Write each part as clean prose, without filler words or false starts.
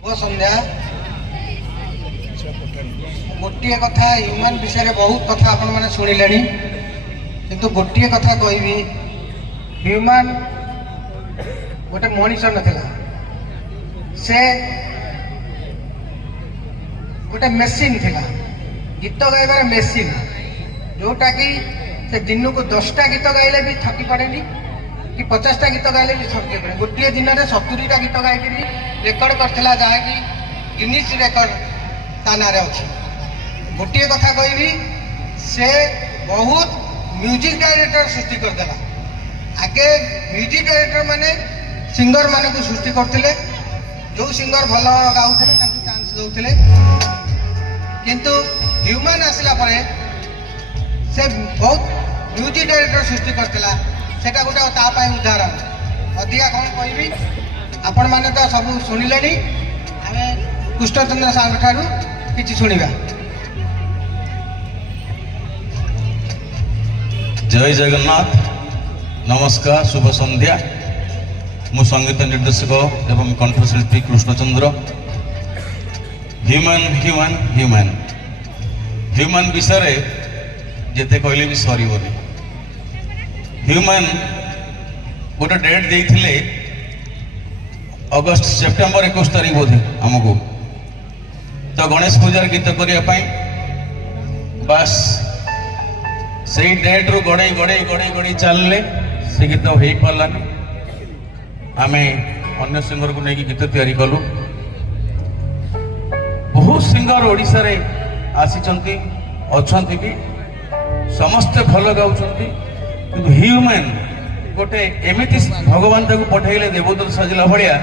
संध्या गोटे कथा ह्यूमन विषय बहुत कथा आपण मैंने शुणिले किंतु गोटे कथा कहबी ह्यूमन गोटे मनीष नथिला से गोटे मेसीन थिला गीत गाइबार मेसीन जोटा कि से दिन को 10टा गीत गाइले भी थकी पड़े कि 50टा गीत गाइले भी थकी पड़े गोटे दिन में 70टा गीत गाई रेकर्ड करथिला जहाँकि गिनीज रेकर्ड ताना अच्छी गोटे कथा कहबी से बहुत म्यूजिक डायरेक्टर सृष्टि करदेला आगे म्यूजिक डायरेक्टर माने सिंगर मान को सृष्टि करते जो सिंगर भल गाउले चांस दौले किंतु ह्यूमन आसला से बहुत म्यूजिक डायरेक्टर सृष्टि करता से गोटे उदाहरण अधिका कौन कहबी आपण मैंने तो सब शुणिले आम कृष्णचंद्र साहब ठारू किछि शुणिबा। जय जगन्नाथ, नमस्कार, शुभ संध्या। मु संगीत निर्देशक एवं कंठशिल्पी Krishnachandra. Human human human human विषय जिते कहले भी सर ह्यूमन गोटे डेट देते अगस्त सेप्टेम्बर 21 तारीख बोधे आमको तो गणेश पूजार गीत करने बास से डेट रू गड़े गड़े गड़े गड़ी चलने से गीत हो पारानी आम अन्य सिंगर को लेकिन गीत तैयारी कलु। बहुत सिंगर ओडिशा रे आसी अच्छी भी समस्ते भल गाँव ह्यूमन गोटे एमती भगवान ताको पठेले देवदूत सजला भाया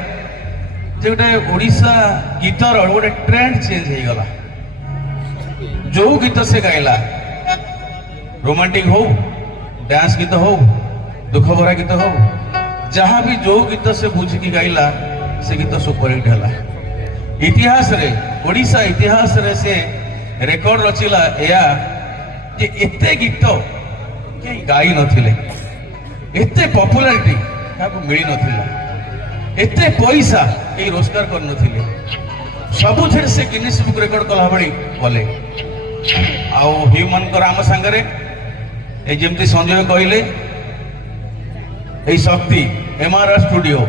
जे गोटे ओडिशा गीतर गोटे ट्रेंड चेंज हो गला। जो गीत से गाइला रोमांटिक हो, डांस गीत हो, दुख भरा गीत हो, जहाँ भी जो गीत से बुझिकी गाइला से गीत सुपरहिट है। इतिहास रे ओडिशा इतिहास रे से रेकर्ड रचिला या कि एते गीत कहीं गाई नथिले, एते पॉपुलैरिटी काको मिली नथिला, एते पैसा कहीं रोजगार कर नथिले, सबुथिर से गिनीज बुक रेकर्ड कला भली गले। आउ ह्यूमन को राम सांगरे ए जेमती संजय कहले ए शक्ति एमआरआर स्टूडियो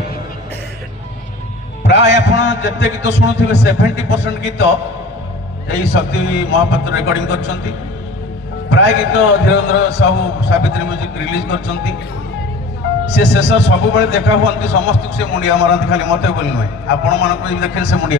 प्राय आप जिते गीत शुणुवे 70% गीत यही शक्ति महापात्र रेकर्डिंग करछंती। प्राय गीत धीरेन्द्र साहू सावित्री म्यूजिक रिलीज करछंती। से शेष सब देखा हुआ समस्त से मुंडिया मारती खाली मत बोली नुहे आपण मान देखे से मुंडिया